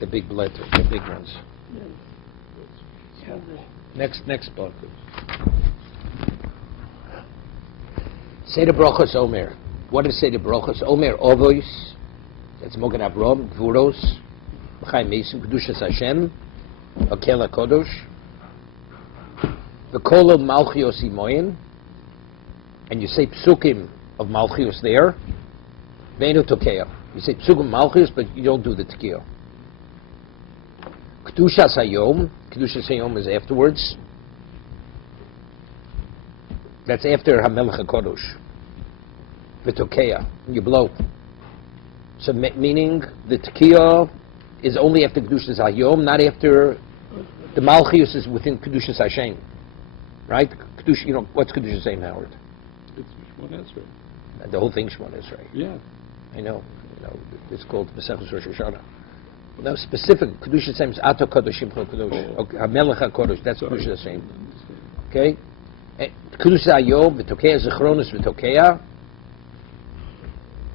the big letters, the big ones. Yeah. Next book. Say the brachos Omer. What does say the brachos Omer? Ovois. That's Mogen Avrom, Gvuros, B'chai Mesim, Kedushas Hashem, Akel HaKodosh, V'kolo Malchios Imoyin, and you say Psukim of Malchios there, Ve'enu Tokeya. You say Psukim Malchios, but you don't do the Tekiah. Kedushas Hayom is afterwards. That's after HaMelech HaKodosh. V'Tokeya, you blow. So meaning the Tekiah is only after Kedushas Hayom, not after the Malchios is within Kedushas Hashem, right? Kedush, what's Kedushas Hashem, Howard? It's Shmon Esrei. The whole thing's Shmon Esrei. Yeah. I know. It's called Masechus Rosh Hashanah. No, specific Kedushas Hashem is Ato Kodosh Shimcha Kodosh. HaMelech HaKodosh. That's Kedushas Hashem. Okay. Kedushas Hayom v'Tokeya Zichronos v'Tokeya.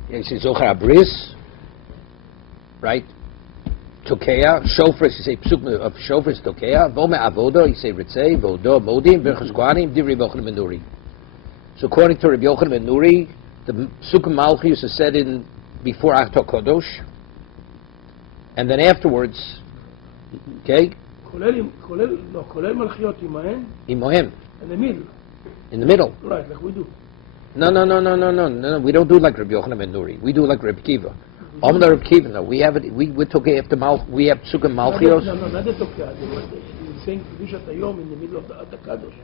You say Zohar Abris. Right? Tokeya, Shofres, you say Psuk of Shofres, Tokeya, Vome Avoda, you say Ritzei, Vodo, Modim, Birchus Kohanim, Divri Yochanan ben Nuri. So according to Rabbi Yochanan ben Nuri, the Psuk Malchius is said in before Ato Kodosh, and then afterwards, okay? Kolel Malchiot Imohem. In the middle. Right, like we do. No, we don't do like Rabbi Yochanan ben Nuri. We do like Rabbi Kiva. Omna Reb Kiva, no, we have it. We took it after we have Psukim Malchios. No, not the Tokeya. We're saying Kedushat Hayom in the middle of the Kadosh.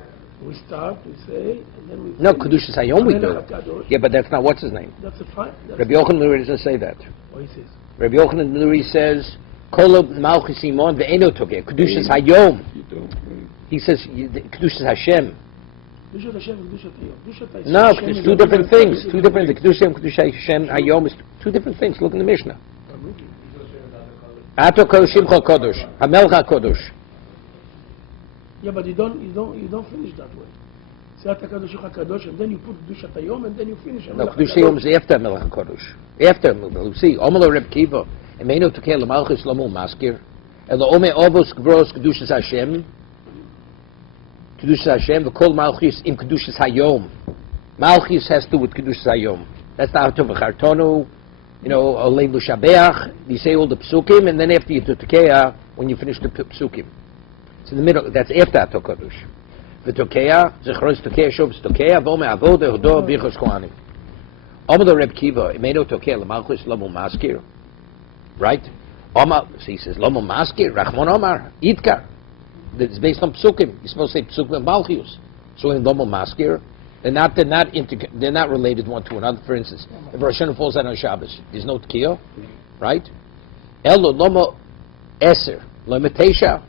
We start, we say, and then we. No, Kedushas Hayom we do. Yeah, but that's not what's his name. That's a fine. Rabbi Yochanan ben Nuri doesn't say that. What he says? Rabbi Yochanan ben Nuri says, "Kol Malchus Imon ve'eno Tokeya." Kedushas Hayom. You don't. He says Kedushas Hashem. Kedushat Hashem and Kedushat Hayom. No, it's two different things. Two different. The Kedusha and Kedusha Hashem Hayom is two different things. Look in the Mishnah. Ato Kodosh Shimcha Kodosh, HaMelech HaKodosh. Yeah, but you don't finish that way. Say Ata Kadosh HaKadosh, and then you put Kedushat Hayom, and then you finish. No, Kedusha Hayom is after HaMelech HaKodosh. After, you see, Omelo Reb Kiva, Emeinu Tokeya L'Malchus Lomu Maskir, Elo Ome Ovos Gvros Kedushas Hashem, Kedushas Hashem, V'kol Malchus im Kedushas Hayom. Malchus has to do with Kedushas Hayom. That's the Atov V'chartonu, Olei L'Shabeach, you say all the Psukim, and then after you do Tokeya, when you finish the Psukim. It's in the middle, that's after Ato Kodosh. V'Tokeya, Zechronos Tokeya, Shovs Tokeya, V'ome Avoda, Hodo, Birchos Kohanim. Omado Reb Kiva, Emeinu Tokeya L'Malchus Lomu Maskir. Right? So he says, Lomu Maskir, Rachmon Omar, Itkar. It's based on Psukim. You're supposed to say Psukim and Malchius. So in Lomo Maskir, they're not related one to another. For instance, if Rosh Hashanah falls out on Shabbos, there's no Tekiah, right? Elo Lomo Eser, Lomo Teisha.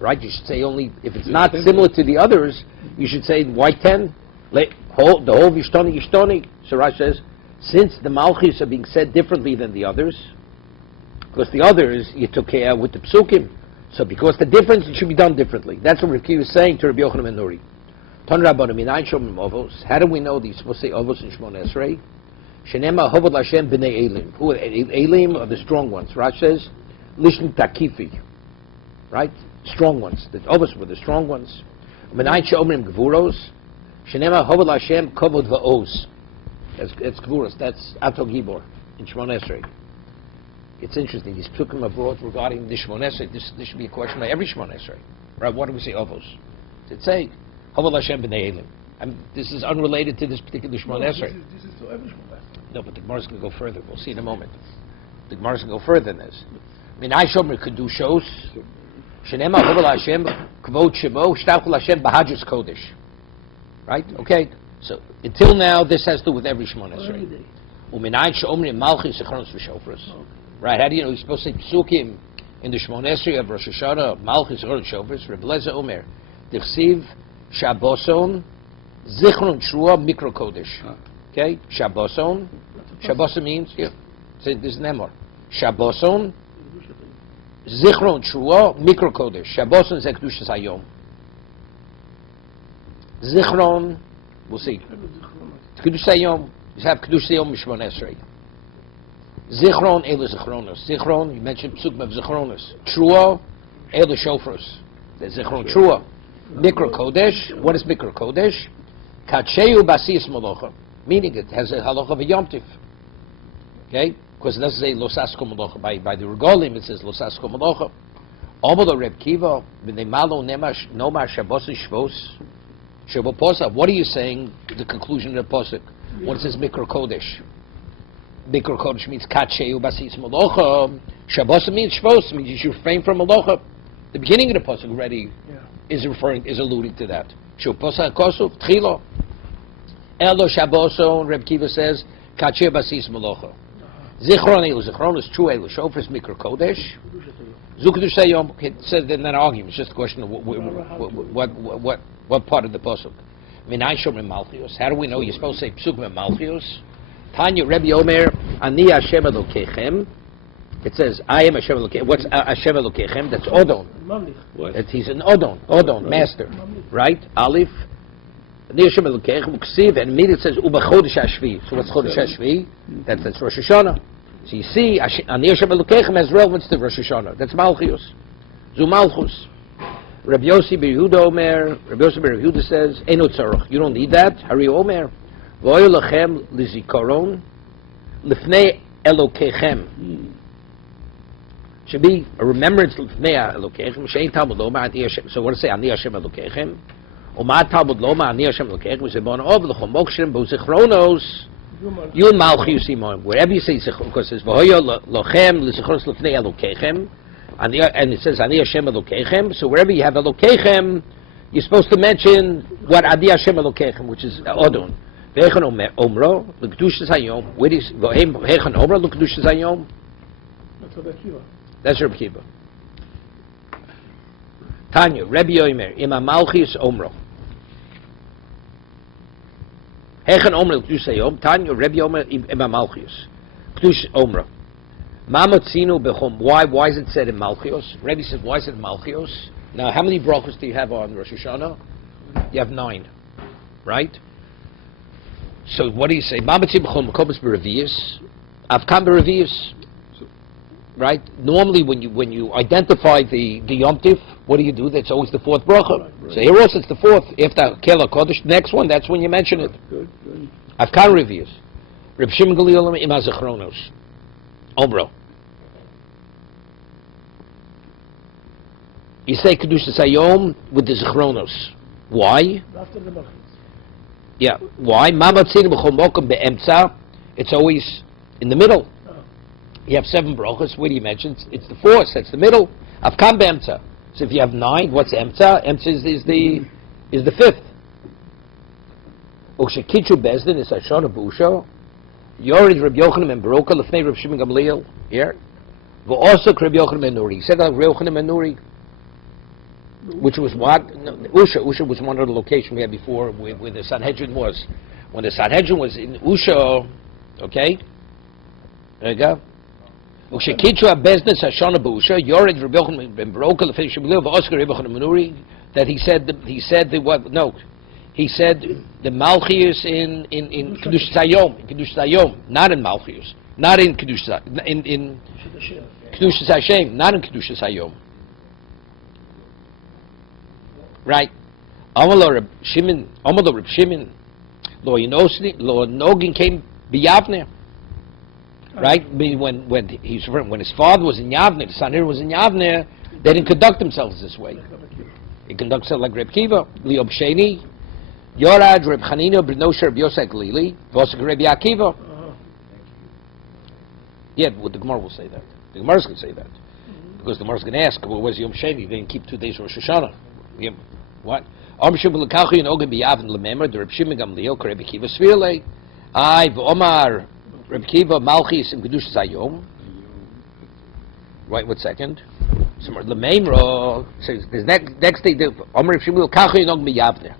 Right? You should say only, if it's not similar to the others, you should say, why 10? The whole Yishtoni. So Rashi says, since the Malchius are being said differently than the others, because the others, you took care with the Psukim. So because the difference, it should be done differently. That's what Rabbi Kiva is saying to Rabbi Yochanan ben Nuri. How do we know that you're supposed to say Ovos and Shmon Esrei? Shenema Hovod Lashem b'nei Elim. Who are Elim are the strong ones. Rashi says, Lishn Takifi. Right? Strong ones. The Ovos were the strong ones. Menai Shomrim Gvuros. Shenema Hovod Lashem Kovod Va'oz. That's Gvuros. That's Ato Gibor in Shmon Esrei. It's interesting. These psukim are brought regarding the Shmon Esrei. This should be a question of every Shmon Esrei. Right? What do we say Ovos? Did it say Havol Hashem b'nei Elim? This is unrelated to this particular Shmon Esrei. This is to every Shmon Esrei. No, but the Gemara's going to go further. We'll see in a moment. The Gemara's going to go further than this. Minai Shomer Kedushos Shenema Havol Hashem Kvod Shemo Shtachul Hashem B'Hadjus Kodesh. Right? Okay. So until now, this has to do with every Shmon Esrei. Uminai Shomer Malchus Zichronos V'Shofros. Right? How do you know? You're supposed to say Psukim in the Shmon Esrei of Rosh Hashanah, Malchus Zichronos V'Shofros. Reb Eliezer Omer Dichsiv Shabboson Zichron Shruah Mikro Kodesh. Okay? Shabboson. Shabboson means, say this is Nemor. Shabboson Zichron Shruah Mikro Kodesh. Shabboson is Kedushas Hayom. Zichron, we'll see. Kedushas Hayom. You have Kedushas Hayom Mishmon Esrei. Zichron, Elu Zichronos. Zichron, you mentioned Psukim of Zichronos. Trua, Elu Shofros. There's Zichron Trua. Mikra Kodesh, what is Mikra Kodesh? Kacheu Basis Molocha. Meaning it has a halacha of a Yom Tif. Okay? Because it doesn't say Losasko Molocha. By the Regolim, it says Losasko Molocha. Omolo Reb Kiva, B'nemalo Nomar Shabbos Shvos. Shabbos, what are you saying, the conclusion of the Pasuk? When it says Mikra Kodesh. Mikra Kodesh means Kacheu Basis Molocha. Shabbos means Shvos, means you should refrain from Molocha. The beginning of the Pasuk already is alluding to that. Shabbos Kosov, Tchilo. Elo Shabboso, Reb Kiva says, Kacheu Basis Molocha. Zichron Elu Zichron is true Elu Shofar is Mikra Kodesh. Zukedush Sayom, it says in that argument, it's just a question of what part of the Pasuk. Minaishom and Malchios. How do we know you're supposed to say Psukim and Malchios? Tanya Rebbe Omer, Ani Hashem Elokechem. It says, I am Hashem Elokechem. What's Hashem Elokechem? That's Odon. That he's an Odon, master. Right? Aleph. Ani Hashem Elokechem, Uksiv, and immediately it says, Uba Chodesh Hashvi. So what's Chodesh Hashvi? That's Rosh Hashanah. So you see, Ani Hashem Elokechem has relevance to Rosh Hashanah. That's Malchios. Zu Malchus. Rabbi Yossi Bar Yehuda Omer, Rabbi Yossi Bar Yehuda says, Eino Tzorach. You don't need that. Hari Omer. V'oyu lachem lizikaron lifnei Elokechem. Should be a remembrance lifnei Elokechem. Shein Talmud Loma Ani Hashem. So what does it say? Ani Hashem Elokechem. Oma Talmud Loma Ani Hashem Elokechem. We say, Bon Ov l'chom mokshim b'zichronos. You malchius imon. Wherever you say zichron, because it says v'hoyo lochem l'zichronos lifnei Elokechem, and it says Ani Hashem Elokechem. So wherever you have Elokechem, you're supposed to mention what Ani Hashem Elokechem, which is Odon. V'echan omro l'kedushas hayom. Where is v'echan omro l'kedushas hayom? That's Reb Kiva. Tanya Rebbe Yomer Ima Malchis Omro. Hechen Omro L'Kedush Hayom. Tanya Rebbe Yomer Ima Malchis. Kedush Omro. Mamotzinu Bechom. Why is it said in Malchios? Rebbe said, why is it in Malchios? Now, how many brachos do you have on Rosh Hashanah? You have 9, right? So what do you say? Mamotzinu Bechom Mekobos B'Revius. Avkam B'Revius. Right? Normally, when you identify the Yom Tif, what do? That's always the 4th bracha. Right. So here also it's the 4th. After Kela Kodesh, the next one, that's when you mention it. Good. Avkar reviews. Reb Shimon Gamliel Ima Zechronos. Omro. You say Kedushas Hayom with the Zechronos. Why? After the Malchus. Yeah. Why? Mamatzin b'chol mokum be'emtza. It's always in the middle. You have 7 brachos. What do you mention? It's the 4th. That's the middle. Avkam be'emtza. So if you have 9, what's emtza? Emtza is the 5th. Ukshekichu bezdin is Hashana Busho. Yored Reb Yochanan and Baroka lefnei Reb Shimon Gamliel. Here. V'osok Reb Yochanan ben Nuri. He said that Reb Yochanan ben Nuri, which was what? No, Usha was one of the locations we had before where the Sanhedrin was. When the Sanhedrin was in Usha, okay? There you go. Ukshekichu bezdin Hashana Busho. Yored Reb Yochanan ben Baroka lefnei Shimon Gamliel. V'osok Reb Yochanan ben Nuri. That he said the what? No. He said the Malchius in Kedushas Hayom, not in Malchius, not in Kedushas, in Kedushas Hashem, not in Kedushas Hayom. Right? Amalo Reb Shimon, Lo Nogin came b'Yavne. Right? When his father was in Yavne, the Sanhedrin was in Yavne, they didn't conduct themselves this way. They conduct themselves like Reb Kiva, Liob Sheni. Yorad Reb Chanina B'Nosher Reb Yosef Glili Vosek Reb Yakiva. Yeah, well, the Gemara will say that. The Gemara is going to say that because the Gemara is going to ask, "Well, where's Yom Sheni? They didn't keep 2 days Rosh Hashanah." Yeah. What? Am Shimon L'Kachi and Ogen B'Yavin L'Memer the Reb Shimon Gamliel Reb Kiva Svirle. I V'Omar Reb Kiva Malchis in Kedushas Hayom. Right. 1 second. L'Memer says the next day. Omar Reb Shimon L'Kachi and Ogen B'Yavin.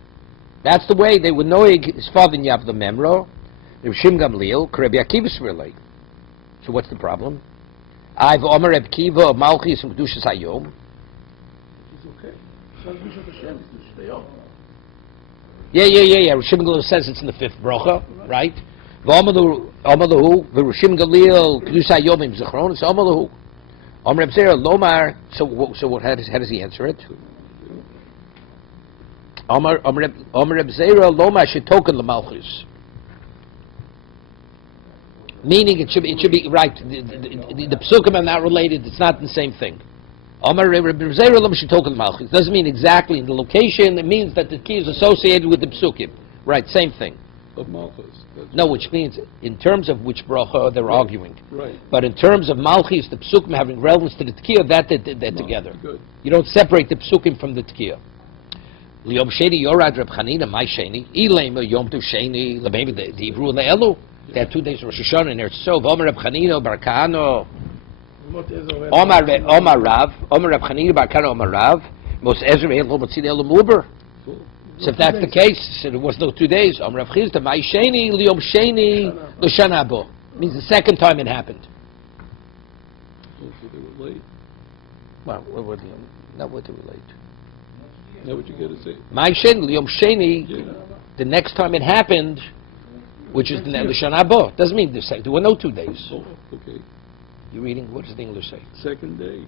That's the way they would know his father in Yav the Memro, Reb Shimon Gamliel, Reb Yakiva Svirle. So what's the problem? I've Omer Reb Kiva of Malchis and Kedushas Hayom. It's okay. Yeah. Reb Shimon Gamliel says it's in the 5th bracha, right? V'amalahu v'rushim galil kedusha yomim zechronos amalahu. Amar Reb Zera lomar. So what? How does he answer it? Amar Reb Zera lomar shetoken l'malchus. Meaning it should be right. The psukim are not related. It's not the same thing. Amar Reb Zera lomar shetoken l'malchus. Doesn't mean exactly in the location. It means that the key is associated with the psukim. Right, same thing. Of Malchus. No, which means in terms of which bracha they're arguing. Right. But in terms of Malchus, the psukim having relevance to the Tekiah, they're together. Good. You don't separate the psukim from the Tekiah. Liyom Sheni Yorad Reb Chanina, my Sheni, Ilema Yom Tu Sheni, maybe the Hebrew and the Elu. They had 2 days of Rosh Hashanah and Eretz Yisrael. Omer Reb Chanina, Barkano, Omar Rav, Omer Reb Chanina, Barkano, Omar Rav, Mos Ezra Elo Motzid Elo Muber. So if that's the case, so there was no 2 days. Rav Chizda, my Sheni, Liyom Sheni, L'Shana Bo. Means the second time it happened. So they were late. Well, not what they were late. Now what you got to say? My Sheni, Liyom Sheni, Yeah. the next time it happened, which is the L'Shana Bo. Doesn't mean there were no 2 days. Oh, okay. You're reading, what does the English say? Second day.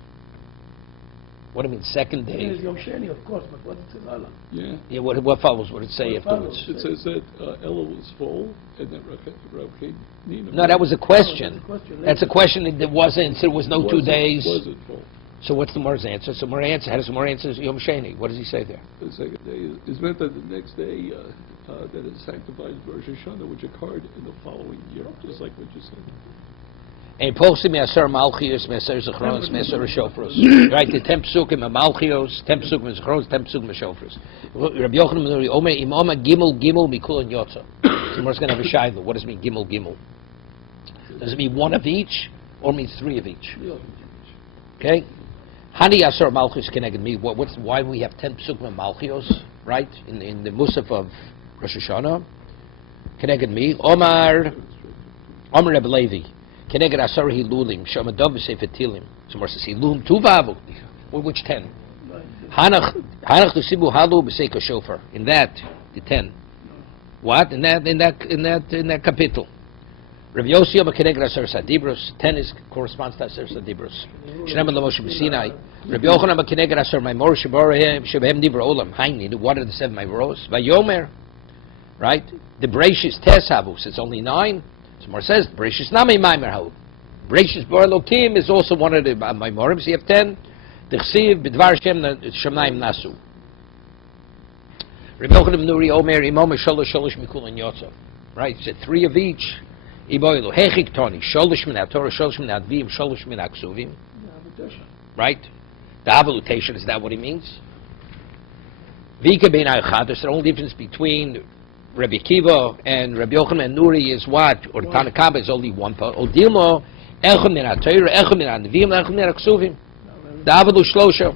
What do you mean, second There day? is Yom Sheni, of course, but what it says Allah? Yeah. Yeah, what follows? What did it say What afterwards? follows? It says that Ella was full, and then Rav came. Nina. No, that was a question. That's a question. That's a question. There wasn't. There was no 2 days. Was it full? So what's the Mor's answer? So Mor's answer. How does the Mor's answer? Yom Sheni. What does he say there? The second day is meant that the next day that is sanctified Rosh Hashanah, which occurred in the following year, just like what you said. And posting me asar malchios, me asar zechronos, me asar shofros. Right, the 10 psukim are malchios, 10 psukim are zechronos, 10 psukim are shofros. Rabbi Yochanan ben Nuri, Omer imama gimel mikul and yotza. So we're going to have a shayla. What does it mean gimel? Does it mean 1 of each, or means 3 of each? Okay. Hani asar malchios keneged me. Why do we have 10 psukim and malchios? Right in the musaf of Rosh Hashanah. Keneged me. Omer Rebbe Levi. Keneged asar hilulim shamadov v'sefer tilim. So more says hilum tuvavu. Which 10? Hanach tusibu halu b'seika shofar. In that, the 10. What? In that capital. Rabbi Yossi Omer keneged asar sadibros. 10 corresponds to asar sadibros. Shnei Moshe b'Sinai. Rabbi Yochanan Omer keneged asar maimor shebehem dibra olam. Haini. What are the 7 maimoros? Vayomer. Right? The Bereshis tes havus. It's only 9. More says Bereshis Nami Maimer Haud. Bereshis Bar Elokim is also one of the Maimorim. So you have 10. The Chsiv B'dvar Shem Shemaim Nasu. Rabbi Yochanan ben Nuri Omer Imam Shalosh Mikul and Yotzav. Right? He said 3 of each. Iboilu Hechik Toni Sholosh Min HaTorah Sholosh Min HaDvim Sholosh Min HaKsuvim. Right? The Avalutation, is that what he means? Vika Ben Aychadus. The only difference between Rabbi Kiva and Rabbi Yochanan and Nuri is what? Or Tanakama is only 1 part. Odilmo, Echon min HaTorah, Echon min HaNevim, Echon min HaKsuvim. Davalu Shlosha.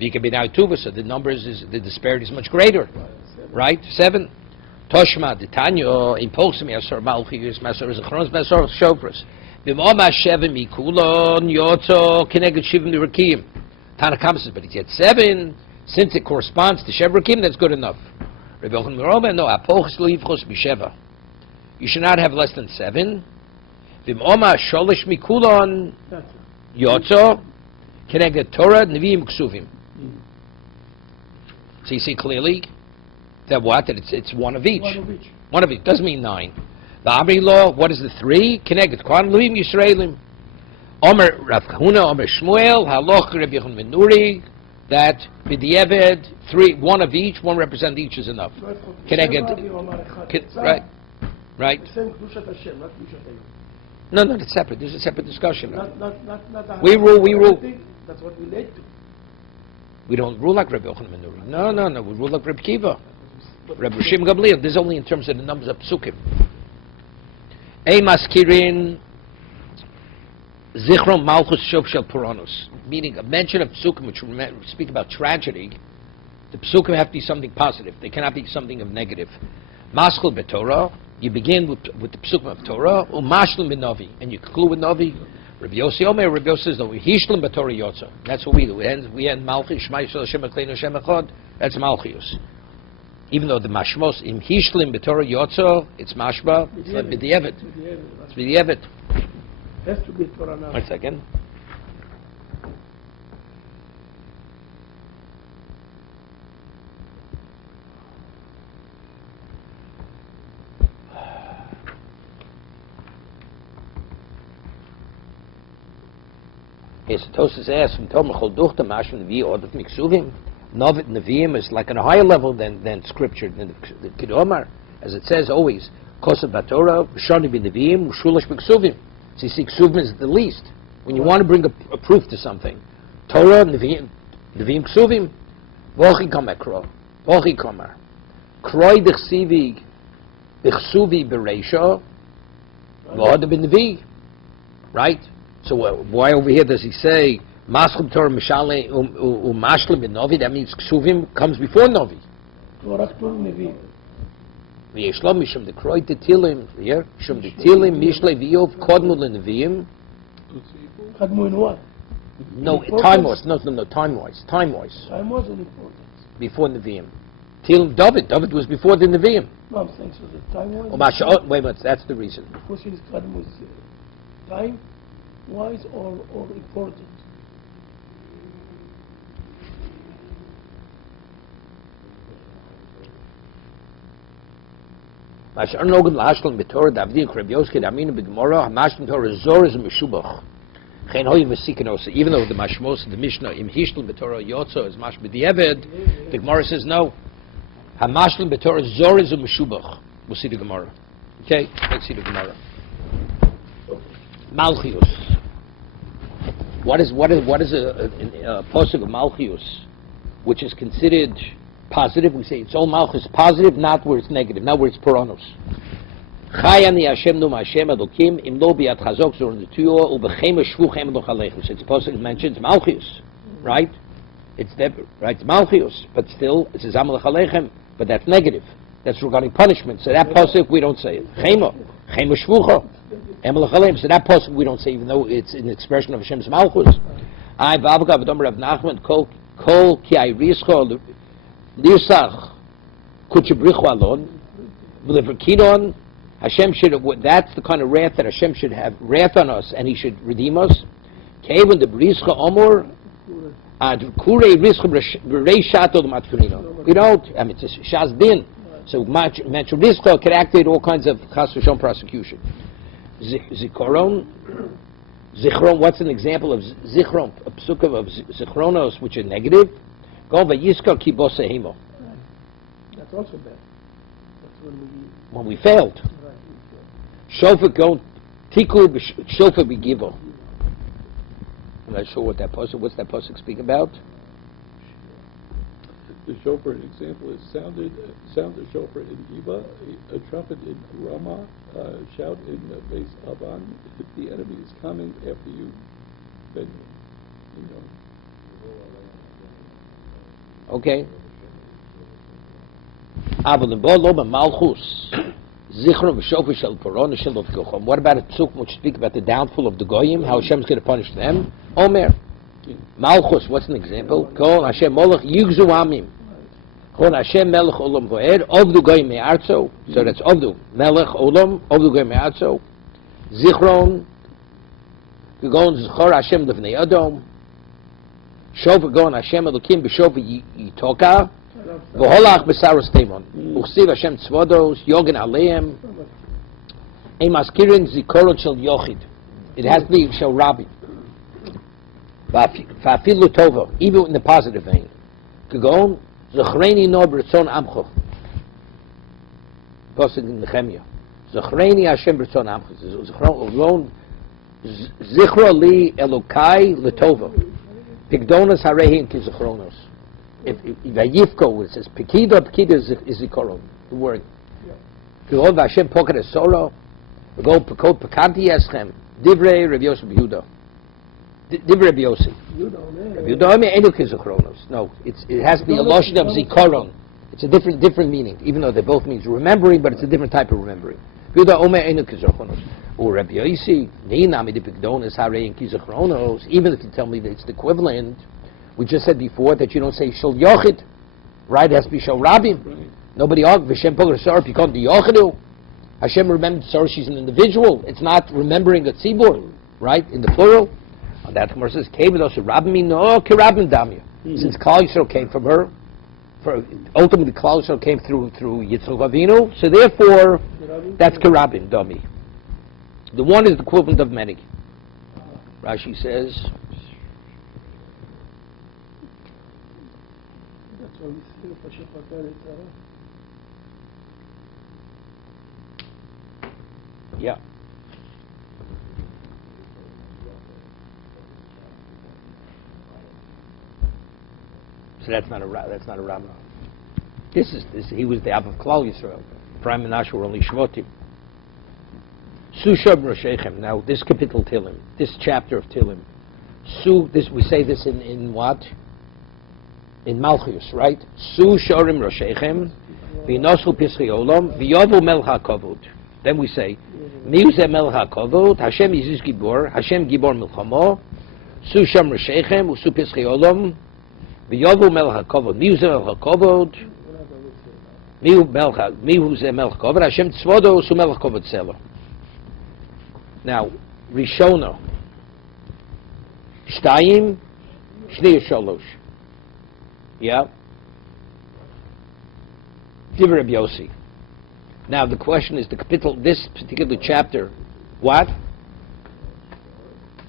Vika bin Aytuva, so the numbers the disparity is much greater. Right? 7. Toshma, the Tanya, Impulsimi, Asar Malchiyus, Masar Zechronos, Masar Shofras. V'moma Shevim Mikulon, Yotzo, Keneged Shivim Nirakim. Tanakama says, but he said 7. Since it corresponds to Shevrakim, that's good enough. Rabbi Yochanan no, apochos leivchos b'sheva. You should not have less than 7. V'moma sholish mikulon yotzo keneged Torah neviim ksuvim. So you see clearly that what? That it's 1 of each. 1 of each. 1 of each. Doesn't mean 9. The Amri law, what is the 3? Keneged kwan levim Yisraelim. Omer Rav Kahuna, Omer Shmuel, haloch Rabbi Yochanan ben Nuri. That b'di'eved 3, 1 of each, 1 represent each is enough. Can I get right? Right. No, it's separate. There's a separate discussion. Not We rule. That's what we led to. We don't rule like Rabbi Yochanan ben Nuri. No. We rule like Rabbi Kiva, Rabbi Shimon Gamliel. This is only in terms of the numbers of psukim. Ei maskirin zichron malchus shov shel puranus. Meaning a mention of psukim which speak about tragedy. The psukim have to be something positive. They cannot be something of negative. Maskul b'Torah. You begin with the psukim of Torah. Umashlim b'Novi, and you conclude with Novi. Rabbi Yossi Omer. Rabbi Yossi says no. Hishlim b'Torah yotza. That's what we do. We end Malchus. Shema Yisrael Hashem Elokeinu Hashem Echad. That's Malchus. Even though the mashmos im hishlim b'torah yotzo, it's mashma, it's not b'di'evet. It's b'di'evet. Has to be Torah now. 1 second. Yes, Tosas asks from Tomer Chol Duchta Mashma Nevi Odat Miksuvim. Novit Neviim is like on a higher level than scripture, than the Kedomar, as it says always. Kosav Batorah, Shani B'Neviim, Shulish Miksuvim. So you see, Ksuvim is the least. When you want to bring a proof to something, Torah, Neviim, Ksuvim, Vochi Kamer Kro, Vochi Kamer. Kroi Dechsivi, Dechsuvi Bereisha, Vohada B'Nevi. Right? So why over here does he say Maschum Torah Mishale Mashlim Novi? That means Ksuvim comes before Novi. Torah K'tuv Nevi. V'yeshlo mishum dekroi tetilim here. Mishum tetilim mishle v'yov kodmu leneviim. Kadmu in what? No, time-wise. No, time-wise. Time-wise. Time was an importance. Before Neviim. Tilim David. David was before the Neviim. No, I'm saying so the time was. Wait a minute. That's the reason. The question is Kadmu is time-wise or important? Mashar Nogan Lashlan B'Torah Davdi Krebioski Damina B'Gemara Hamashlan Torah Zor is a Meshubach. Chen Hoy V'Sikanosa. Even though the Mashmos, the Mishnah, Im Hishlan B'Torah Yotzo is Mash B'Di'eved, the Gemara says no. Hamashlan B'Torah Zor is a Meshubach. We'll see the Gemara. Okay, let's see the Gemara. Malchius. What is a posuk of Malchius, which is considered positive? We say it's all Malchus positive, not where it's negative, not where it's Puranos. Chayani Hashem nu Hashem Elokim im lo biat chazok zor netuyo ubechem shvuchem lo chalechus. It's posuk mentions Malchius, right? It's never right. It's Malchius, but still it says Amal Chalechem, but that's negative. That's regarding punishment. So that posuk we don't say it. Chema shvucha. So that posuk we don't say, even though it's an expression of Hashem's Malchus. I Vavka V'Dom Rav Nachman Kol Ki Ayrischo Lirsach Kuchabrichu Alon V'Leverkidon. Hashem should. That's the kind of wrath that Hashem should have wrath on us, and He should redeem us. Kevin the Brischa Omor Ad Kure Rischa B'Reishato L'Matfurino. We don't. I mean, it's a Shas Din. So Match Rischa can activate all kinds of Chas V'Shon prosecution. Zikaron, what's an example of Zichron? A psukim of Zichronos, which are negative. Go Vayiska Kibosehimo. That's also bad. That's when we failed. Shofar go Tiku Shofar Begivo. I'm not sure what that posuk. What's that posuk speak about? The shofar, an example, is sound the shofar in Giva, a trumpet in Ramah, shout in the base Avan. If the enemy is coming after you, then you know. Okay. What about a tzuk which speak about the downfall of the goyim? How Hashem's going to punish them? Omer. Malchus, what's an example? Kol Hashem Molech Yigzu Amim. Kol Hashem Melech Olam Voed Ovdu Goyim Me'arzo. So that's Ovdu Melech Olam Ovdu Goyim Me'arzo. Zichron Gegon Zichor Hashem Levnei Adom. Shofar Gon Hashem Elokim B'Shofar Yitoka V'Holach B'Saros Temon. Uchsiv Hashem Tzvodos Yogen Aleim Emaskirin Zikoron Shel Yochid. It has to be Shel Rabbi. Fa'afilu tova, even in the positive vein. Kagon, Zechreini no b'ritzon amcho. Pasuk in Nehemiah. Zechreini Hashem b'ritzon amcho. Zichro li Elokai letova. Pigdonas harehin ki zechronos. If Vayifko, it says Pekida is zikoron, the word. Kagon v'Hashem poket esolo. Go pekod pekanti eschem. Divrei Rav Yosef Yehuda. Divrei Rabbi Yossi. No, it has to be a lotion of zikaron. It's a different meaning, even though they both mean remembering, but it's a different type of remembering. Or Rabbi Yossi, even if you tell me that it's the equivalent, we just said before that you don't say shel yochid, right? It has to be shel rabim. Nobody argues. Hashem remembers Sarah, she's an individual. It's not remembering a tzibur, right? In the plural. And that Gemara says, since Klal Yisrael came from her, ultimately Klal Yisrael came through Yitzchak Avinu, so therefore, that's Kerabim, Dami. The one is the equivalent of many. Rashi says, yeah. So that's not a Rambam. He was the Av of Klal Yisrael. Prime Menashe were only Shvotim. Sushab Roshechem. Now this capital Tilim, this chapter of Tilim. We say this in what? In Malchus, right? Su Shorim Roshechem, V'nosu Pischi Olam, V'yovu Melech HaKavod. Then we say, Miu Ze Melech HaKavod, Hashem Yizus Gibor, Hashem Gibor Milchamo, Su Sham Roshechem, Usu Pischi Olam, V'yovu Melech HaKavod, Miu Ze Melech HaKavod, Miu Ze Melech HaKavod, Hashem Tzvodo, Usu Melech HaKavod Selo. Now, Rishona, Shtayim, Shnei Sholosh. Yeah? Divrei Rabbi Yossi. Now, the question is, this particular chapter, what?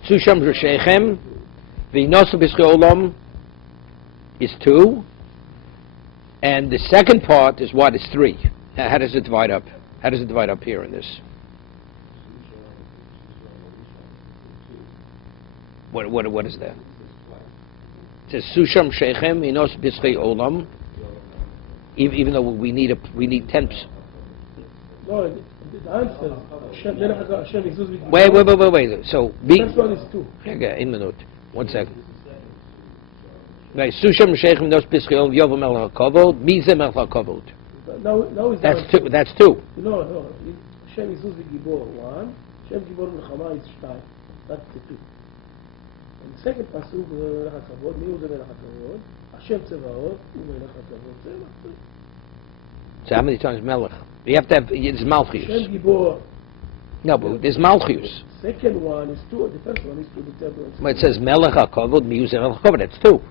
Susham Roshechem, V'inosu B'schei Olam is 2, and the second part is what? Is 3. How does it divide up? How does it divide up here in this? What is that? It says Susham Shechem Inos B'schei Olam. Even though we need 10. No, the answer. Hashem is with Wait. So the first one is 2. Okay, in minute. 1 second. Right. Susham Shechem Inos B'schei Olam Yovam Melech HaKavod Mizeh Melech HaKavod. Now is That's 2. That's 2. No. Hashem is with Gibor 1. Hashem Gibor Milchama is 2. That's the 2. And the second pasuk, Melech HaKavod, Miu Ze Melech HaKavod, Hashem Tzevaot, Melech HaKavod. So how many times Melech? You have to have, it's Malchus. Hashem Gibor. No, but there's Malchus. The second one is 2, the first one is 2, the third one is 2. Well, it says Melech HaKavod, Miu Ze Melech HaKavod, that's 2.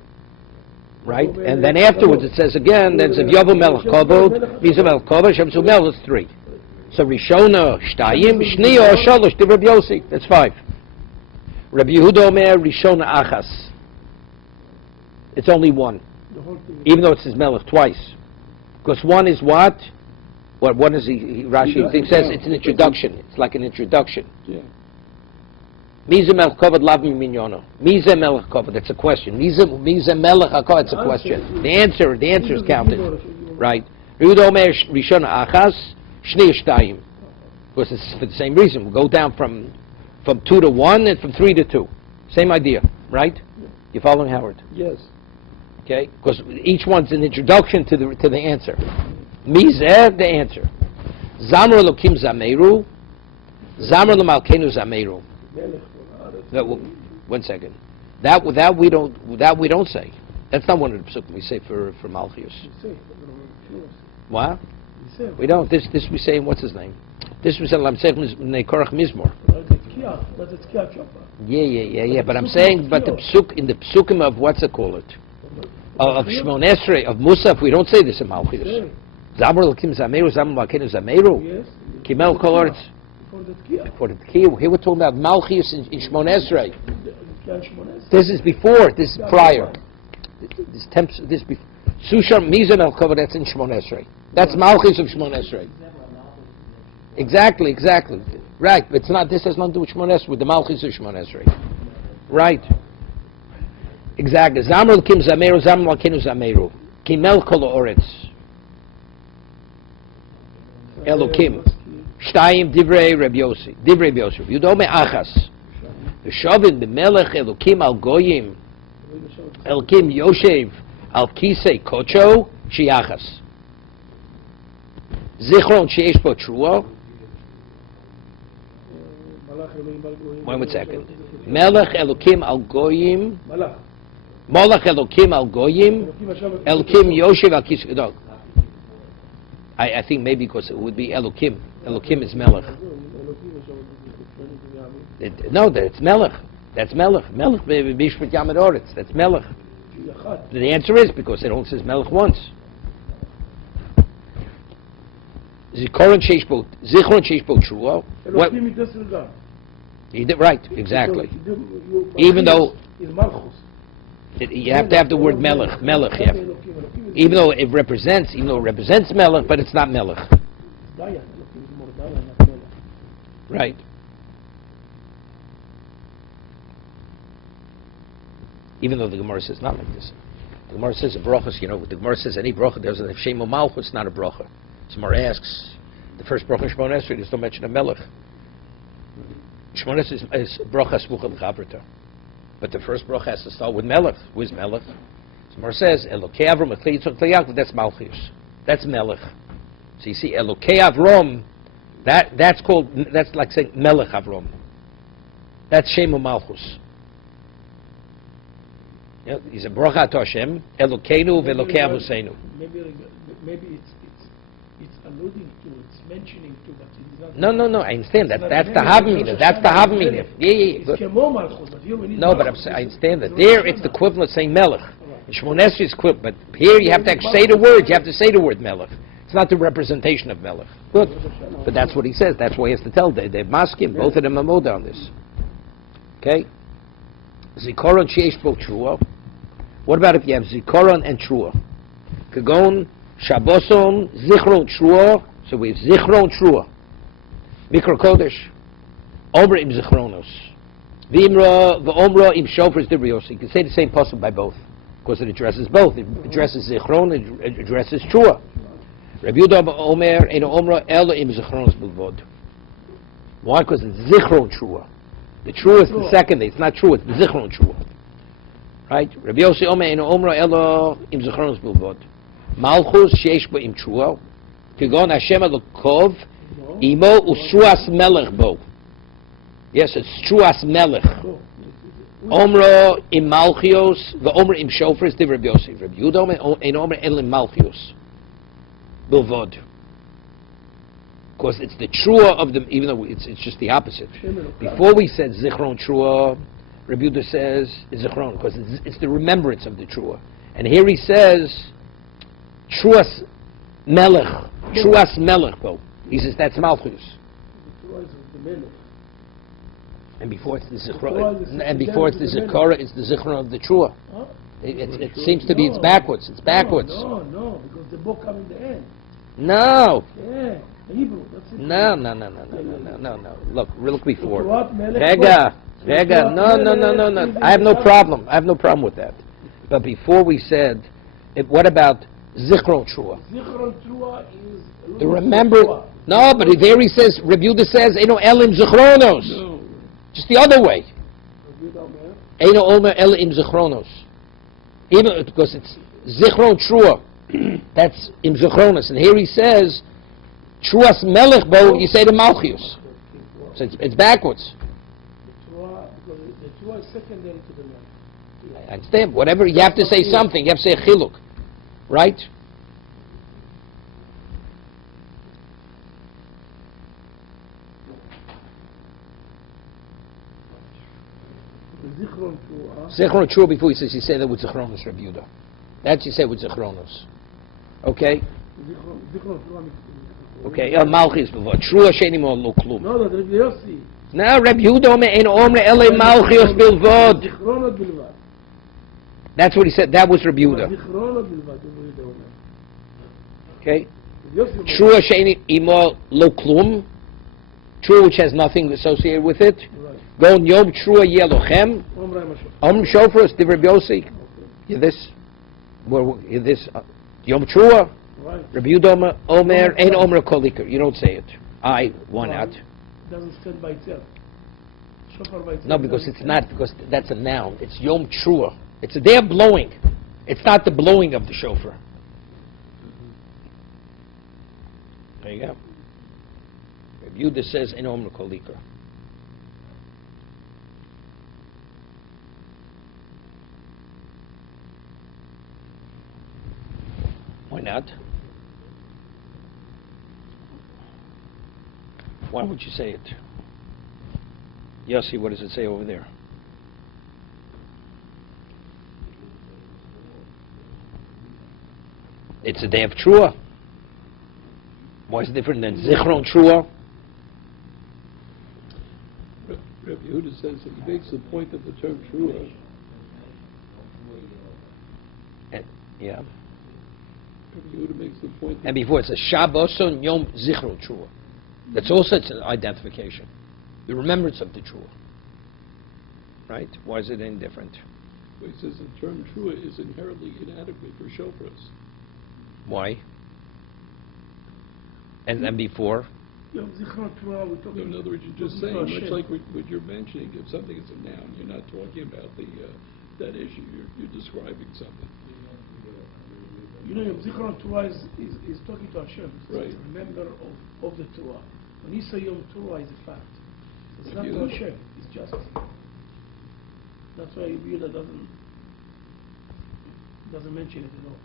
Right? And then afterwards it says again, then it says Yovu Melech HaKavod, Miu Ze Melech HaKavod, Hashem Tzevaot, that's 3. So Rishona, Shtayim, Shniya, Shalosh, Divrei Rabbi Yossi, that's 5. Rabbi Yehuda Omer, Rishona Achas. It's only 1. Even though it says Melech twice. Because 1 is what? What one is Rashi says it's an introduction. It's like an introduction. Mize Melech Kavod Lavmi Minyono. Mize Melech Kavod, that's a question. Mize Melech HaKavod, it's a question. The answer is counted. Right. Rabbi Yehuda Omer, Rishona Achas, Shnei Shtayim. Because it's for the same reason. We'll go down from 2 to 1 and from 3 to 2. Same idea, right? You following, Howard? Yes. Okay, because each one's an introduction to the answer. Mizeh, the answer. Zamar Elokim Zameru, Zamar L'Malkeinu Zameru. 1 second. That we don't say. That's not one of the psukim we say for Malchus. What? We don't. This we say in what's his name? This was I'm saying Nekorach Mizmor. Yeah. But I'm saying, but the psuk in the psukim of what's it called? Of Shmon Esrei, of Musaf, we don't say this in Malchus. Zamar L'Kim Zameru, Zamar L'Malkeinu Zameru. Kimel Kol Oretz. For the Tkiya. Here we're talking about Malchus in Shmon Esrei. This is before. This is prior. This before. Susham Mizan Al Kavod. That's in Shmon Esrei. That's Malchus of Shmon Esrei. Exactly. Right, but it's not. This has nothing to do with Shmon Esrei. With the Malchus of Shmon Esrei. Right. Exactly. Zamar L'Kim Zameru, Zamar L'Malkeinu Zameru. Kimel Kol Oretz. Elokim. Shtayim Divrei Rabbi Yossi. Divrei Rabbi Yossi. Yudome Achas. V'shovin b'melech Elokim al Goyim. Elokim Yoshev al Kisei Kocho Shiachas. Zichron sheyesh bo Trua. 1 second. Melech Elokim al Goyim. Malach Elokim al Goyim. Elokim Yoshev al Kisei. I think maybe because it would be Elokim. Elokim is Melech. No, it's Melech. That's Melech. Melech b'ishmat Yamad Oretz. That's Melech. The answer is because it only says Melech once. Zichron sheish bo Trua. He did right, exactly. Even though you have to have the word Melech. Melech, yeah. Even though it represents Melech, but it's not Melech. Right. Even though the Gemara says not like this. The Gemara says a brachas, the Gemara says any bracha doesn't have Shem Malchus, it's not a bracha. So Gemara asks, the first bracha in Shemona Esrei, there's no mention of Melech. Shemona Esrei is bracha smucha l'chavrita. But the first bracha has to start with Melech. Who is Melech? So Gemara says, Elokei Avram, Echlei Yitzchak, Echlei Yaakov, that's Malchus. That's Melech. So you see, Elokei Avram, that's like saying Melech Avram. That's Shem Malchus. He's a bracha to Hashem, Elokeinu ve'Elokei Avuseinu. Maybe it's alluding to, it's mentioning to, but it's No, not. I understand that. That's the Havamina. That's the Havamina. Yeah. No, but I understand that. There, it's the equivalent of saying Melech. In Shemona Esrei is equivalent, but here you have to say the word. You have to say the word Melech. It's not the representation of Melech. Good, but that's what he says. That's why he has to tell. They're masking. Both of them are moda on this. Okay. Zikaron sheish bo Trua. What about if you have Zikaron and Trua? Kagon Shabboson Zichron Trua. So we have Zichron Trua. Mikra Kodesh. Omer im Zichronos. V'omra im Shofar Dibrios. You can say the same pasuk by both, because it addresses both. It addresses Zichron, it addresses Trua. Rabbi Yehuda Omer Eino Omra Ela im Zichronos Bilvod. Why? Because it's Zichron Trua. The Trua is the second day. It's not Trua, it's the Zichron Trua. Right? Rabbi Yossi Omer Eino Omra Ela im Zichronos Bilvod. Malchus sheish bo im Trua. Kigon Hashem Elokov Imo Ustruas Melech bo. Yes, it's Struas Melech. Omra im Malchios, the Omra im Shofar is the Rabbi Yossi. Rabbi Yehuda Omer Eino Omra Ela im Malchios. Bilvod. Because it's the Trua of them, even though it's just the opposite. Before we said Zichron Trua, Rabbi Yehuda says Zichron, because it's the remembrance of the Trua. And here he says Truas Melech. Truas Melech, though. He says that's Malchus. And before it's the Zichron, and before it's the Zikora, it's the Zichron of the Trua. It seems to be it's backwards. It's backwards. No, because the book comes in the end. No. Yeah, the Hebrew. That's it. No. Look before. Rega. No. I have no problem with that. But before we said, what about Zichron Trua? Zichron Trua is The remember. No, but there he says, Rabbi Yehuda says, Eino Elim Zichronos. No. Just the other way. Eino Omer Elim Zichronos. Even because it's Zichron Trua. That's Im Zichronos. And here he says, Truas Melech Bo, you say the Malchius. So it's backwards. The Trua is secondary to the Melech. I understand. Whatever, you have to say something. You have to say a chiluk. Right? Zichron Trua before he says you say that with Zichronos Rabbi Yehuda. That you say with Zichronos. Okay? Okay, Malchus before. Trua sheni mo lo klum. No, Rabbi Yossi. Now Rabbi Yehuda Omer en Omer ele Malchus bilvod. Zichronot bilvad. That's what he said. That was Rabbi Yehuda. Zichronot bilvad. Okay? Trua sheni imo lo klum. Trua which has nothing associated with it. Go on Yom Trua Yelochem. Shofar is the Rabbi Yossi. You this? You this? Yom Trua. Rabbi Yehuda Omer ein Omer Kolikar. You don't say it. Why not? It doesn't stand by itself. Shofar by itself. No, because it's not. Because that's a noun. It's Yom Trua. It's a day of blowing. It's not the blowing of the shofar. There you go. Rabbi Yehuda says ein Omer Kolikar. Why not? Why would you say it? Yossi, what does it say over there? It's a day of Trua. Why is it different than Zichron Trua? Rabbi Yehuda says that he makes the point of the term Trua. Yeah. Rabbi Yehuda makes the point. And before it says Shabboson Yom Zichron Trua. That's also an identification. The remembrance of the Trua. Right? Why is it indifferent? Well, he says the term Trua is inherently inadequate for shofars. Why? And then before? No, in other words, you're just saying, much like what you're mentioning, if something is a noun, you're not talking about that issue. You're describing something. You know, Yom Zichron Torah is talking to Hashem. Right. It's a member of the Torah. When you say Yom Torah is a fact. It's not to Hashem. It's just. That's why Yehuda doesn't mention it at all.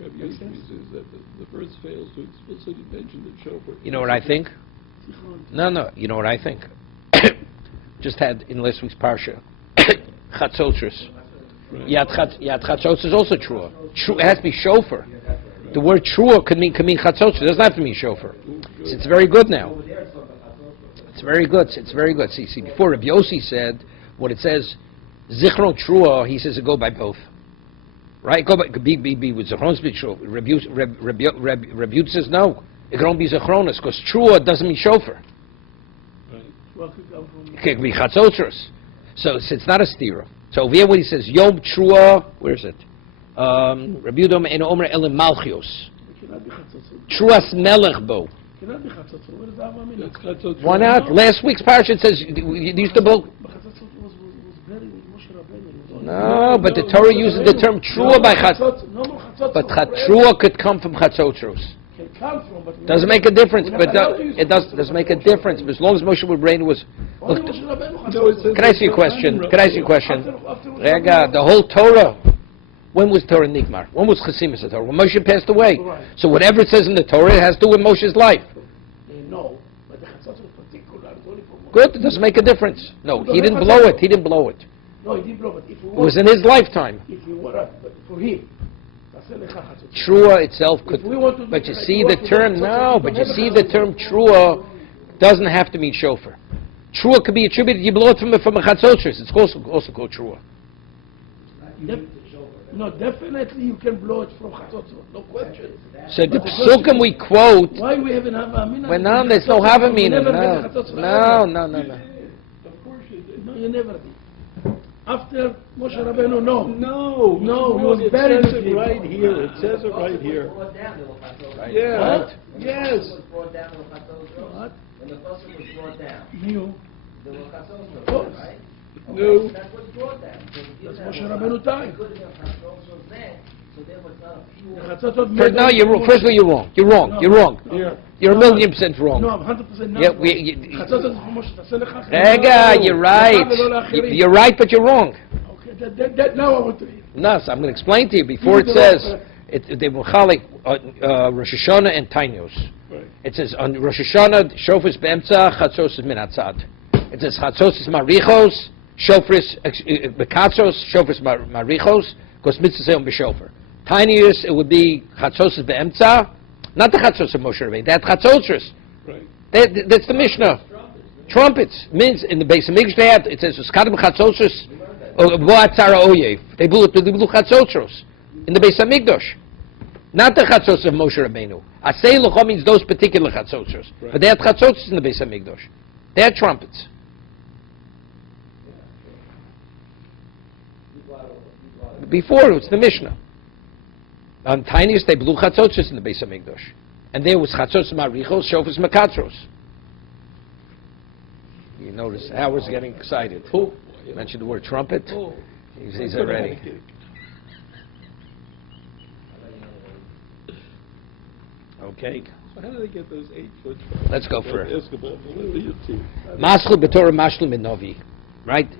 Rabbi Yehuda says that the verse fails to explicitly mention the shofar. You know what I think? No. You know what I think? Just had in last week's parsha, Chatzotros. Right. Yad Chatzotros is also true. It has to be shofar. The word trua could mean Chatzotros. It doesn't have to mean shofar. So it's very good now. It's very good. It's very good. See, before Rabbi Yossi said, what it says, Zichron Trua, he says it go by both. Right? Go by, be with Zichron Trua. Rabbi Yossi says no. It can only be Zichronis, because Trua doesn't mean shofar. Right. It can be Chatzotros. So it's not a stira. So over here when he says Yom Trua, where is it? Rabbi Yudom Eno Omer Elim Malchios. Truas Melech Bo. Cannot be Chatzotros. What does that mean? Why not? Last week's parsha it says you used to blow. Was buried with Moshe Rabbeinu. No, but the Torah uses the term Trua by Chatzotros. But Trua could come from Chatzotros. Doesn't make a difference, but it does make a difference. But as long as Moshe Rabbeinu was. Look, can I ask you a question? The whole Torah. When was Torah Nigmar? When was Chasimus Torah? When Moshe passed away. So whatever it says in the Torah, it has to do with Moshe's life. No, but the Chatzotros particular is only for Moshe. Good, it doesn't make a difference. No, he didn't blow it. He didn't blow it. No, he didn't blow it. It was in his lifetime. If we were, but for him. Trua itself could, but you see the term, but you see the term Trua doesn't have to mean shofar. Trua could be attributed, you blow it from a Chatzotros, it's also called Trua. No, definitely you can blow it from Chatzotros, no question. So the Psukim we quote, why we have an Havamina? When there's no Havamina, no. Of course you did. No, you never did. After Moshe Rabbeinu, no, he was buried. It says it right here. It says it right here. Right. Yeah. What? Yes. What? When the person was brought down, New. there were chatzos, Of course. right? No. That's what's brought down. That's Moshe Rabbeinu time. Good enough chatzos there, so therefore it's not a pure. Chatzot First, no, you're wrong. First of all, you're wrong. You're wrong. Yeah. You're 1,000,000% wrong. No, I'm 100% not. Yeah, Chatzot is from Moshe. Tase lecha. Rega, you're right. You're right, but you're wrong. Okay, that now I want to hear. No, so I'm going to explain to you. Before it says, they were chalik Rosh Hashanah and Tainos. Right. It says on Rosh Hashanah, shofar is be'emtza, chatzos is min atzad. It says chatzos is marichos, shofar is bekatzos, shofar is marichos, because mitzvah sayom b'shofar. Tinius, it would be chatzos is be'emtza, not the chatzos of Moshe Rabbeinu. They had chatzotros. Right. That's the Mishnah. Trumpets means in the base of Mikdash they had. It says skadim chatzotros. They blew chatzotros in the Beis Hamikdash, not the chatzotros of Moshe Rabbeinu. Asay l'cho means those particular chatzotros, right. But they had chatzotros in the Beis Hamikdash. They had trumpets. Before it was the Mishnah. On Tinius they blew chatzotros in the Beis Hamikdash, and there was chatzotros marichos, shofars makatros. You notice Howard's getting excited. Cool. You mentioned the word trumpet. Oh. He's already. Okay. So how do they get those 8-foot? Let's go for it. Basketball. Maschel b'Torah, mashel b'novi. Right?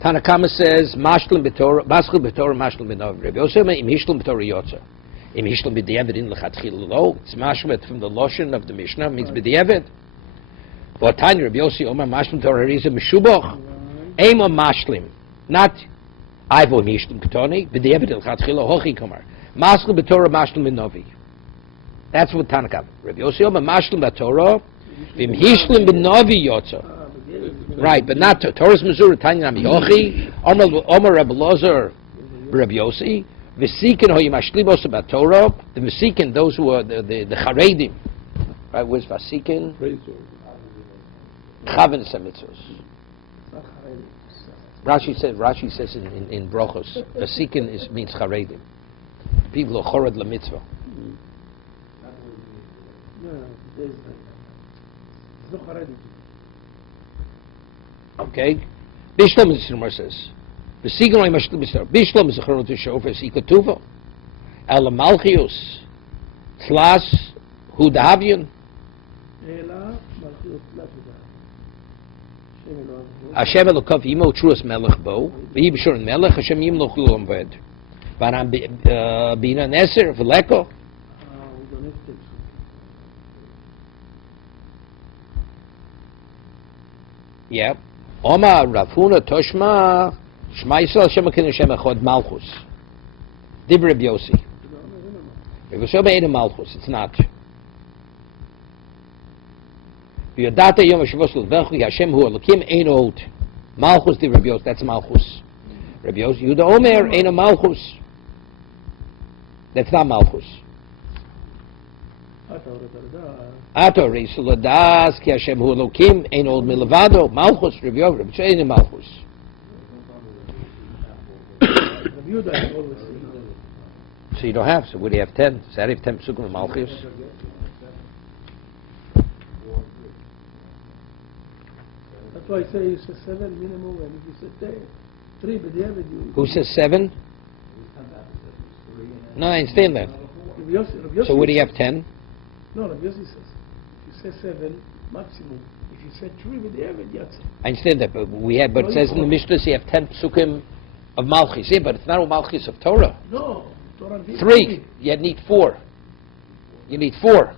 Tanakama says, mashel b'Torah, mashel b'novi. Rabbi Yosef, im hishtel b'Torah yotza. Im hishtel b'diavad in l'chatchil lo. It's mashel from the Loshen of the Mishnah, means b'diavad. But Tanya Rabbi Yossi Omer Mashlim Torah Hariza Meshubach Ema Mashlim, not Ivo Mishlim Ketoni, but the Evidel Chatchila Hochi Kumar. Mashlim B'Torah Mashlim B'Novi. That's what Tanakam. Rabbi Yossi Omer Mashlim B'Torah V'im Hishlim B'Novi Yotza. Right, but not Torah's Mezurah Tanya Nami Hochi Omer Rabbi Lozer Rabbi Yossi V'Sikin Hoyim Ashlibos B'Torah. The V'Sikin, those who are the Charedim. Right, where's V'Sikin? Chaven Semitzos. Rashi says in Brochos, Vasikin means Charedim. People who chorad lamitzvah. Okay? Bishlam is Rumar says. Vasikin oy mashlim b'star. Bishlam is a chorot to show for Sikatuvo. El Malchius. Tlas Hudavian. Hashem Elokav Yimo Truas Melech Bo, V'yi B'Shur Melech, Hashem Yim Lo Chulom Ved. Varam Bina Neser, V'leko. Yeah. Oma Rafuna Toshma, Shema Yisrael Hashem Akin Hashem Echod Malchus. Dib Reb Yossi. If it's over Eda Malchus, it's not. Yodata Yom Hashavos L'Vechu Hashem Hu Elokim Ein Ot Malchus Di Rabbi Yossi. That's Malchus. Rabbi Yossi Yuda Omer Ein Malchus. That's not Malchus. Ato Reis Lodas Ki Hashem Hu Elokim Ein Ot Milavado Malchus Rabbi Yossi. Rabbi Yossi Ein Malchus. So you don't have. So would you have 10? Does that have 10 Pesukim of Malchus? That's why I say you say 7 minimum, and if you say 3, but the other you... Who says 7? No, I understand that. So would he have 10? No, Rabbi Yossi says, if you say 7, maximum. If you say 3 with the other, that's it. I understand that, but it says in the Mishnah you have 10 Pesukim of Malchus. Yeah, but it's not all Malchus of Torah. No, Torah 3. You need 4. You need 4.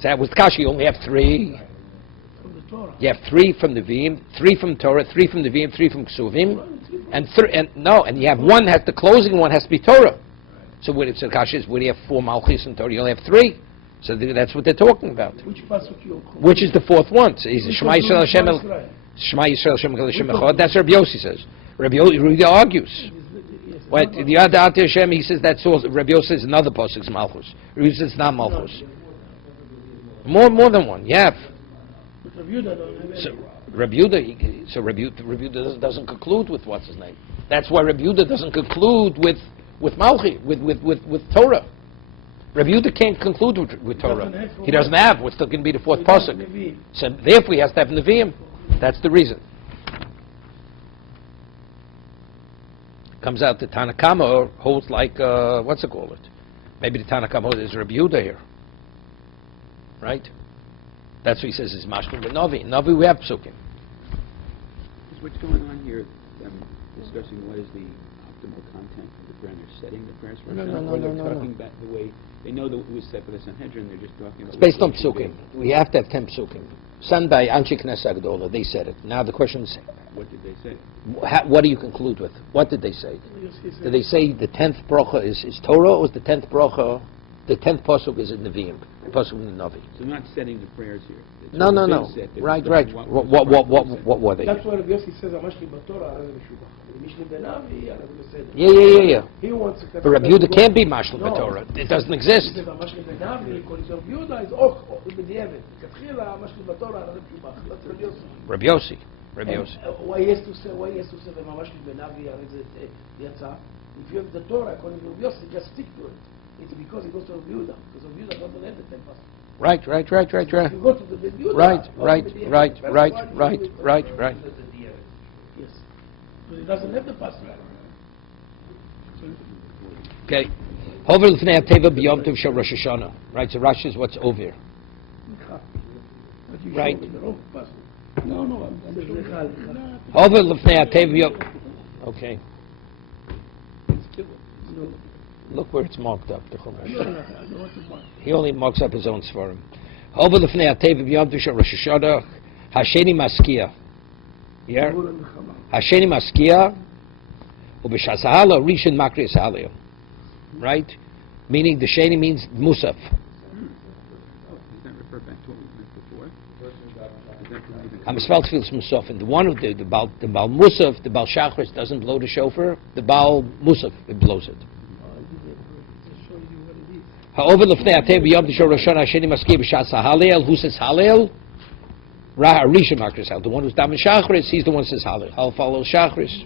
So with Kashi you only have 3. You have 3 from the Vim, 3 from Torah, 3 from the Vim, 3 from Ksuvim, and you have one. The closing one has to be Torah. So what it's Kashi is, where do you have 4 Malchus in Torah? You only have 3. So that's what they're talking about. Which is the 4th one? So he's Shema Yisrael Hashem Hashem Echad. That's what Rabbi Yossi says. Rabbi Yossi argues. What the other Hashem, he says that's all. Rabbi Yossi says another pasuk is Malchus. Rabbi Yossi says it's not Malchus. More than one. You have. So Rabbi Yehuda doesn't conclude with what's his name. That's why Rabbi Yehuda doesn't conclude with Malchi, with Torah. Rabbi Yehuda can't conclude with Torah. He doesn't have what's still going to be the 4th pasuk. So therefore he has to have Nevi'im. That's the reason. Comes out the Tanakama holds like what's it called? Maybe the Tanakama is Rabbi Yehuda here, right? That's what he says is Mashlim B'Novi. Novi we have Psukim. What's going on here, discussing what is the optimal content of the prayer, they're setting the prayers for they're talking about the way, they know that it was set for the Sanhedrin, they're just talking about... It's based on Psukim. We have to have 10 Psukim. Son by Anshe Knesset Agdola, they said it. Now the question is... What did they say? What do you conclude with? What did they say? Did they say the 10th bracha is Torah, or was the 10th bracha... The 10th pasuk is in Nevi'im, the pasuk in the Navi. So not setting the prayers here. No. Right. What were they? That's why Rabbi Yossi says, "Amashli b'Torah, Arei Meshubach." Mishli b'Navi, Arei Beseder. Yeah. He wants to. But Rabbi Yehuda can't be Mashlim b'Torah. It doesn't exist. He says, "Amashli b'Navi," because Rabbi Yehuda is Och b'Diavad. Katchila, Amashli b'Torah, Arei Meshubach. That's Rabbi Yossi. Rabbi Yossi. Why he has to say, "Amashli b'Navi," Arei Yatza? If you have the Torah, according to Rabbi Yossi, just stick to it. It's because he goes to Rabbi Yehuda. Because Rabbi Yehuda doesn't have the 10 pasuk. Right. So if you go to the Rabbi Yehuda, Right. Yes. Because he doesn't have the pasuk. Okay. Hover l'fnei hateva b'yom tov shel Rosh Hashanah. Right. So Rosh is what's over. Right. No. Hover l'fnei hateva b'yom. Okay. Look where it's marked up, the Chumash. He only marks up his own Svarim. Hover l'fnei hateva b'yom tov shel Rosh Hashanah. Hasheni maskia. Yeah. Hasheni maskia. Ubishas hahalel rishon makris halel. Right? Meaning the sheni means musaf. Does that refer back to what we meant before? I'm spelled feels musaf, and the one of the Baal musaf, the Baal Shachris doesn't blow the shofar. The Baal musaf it blows it. However, lefnei ateh b'yom t'shor Rosh Hashanah hasheni maskir b'shas halel. Who says halel? Ra Rishon makris halel. The one who's daven Shachris, he's the one who says halel. Hal follows Shachris.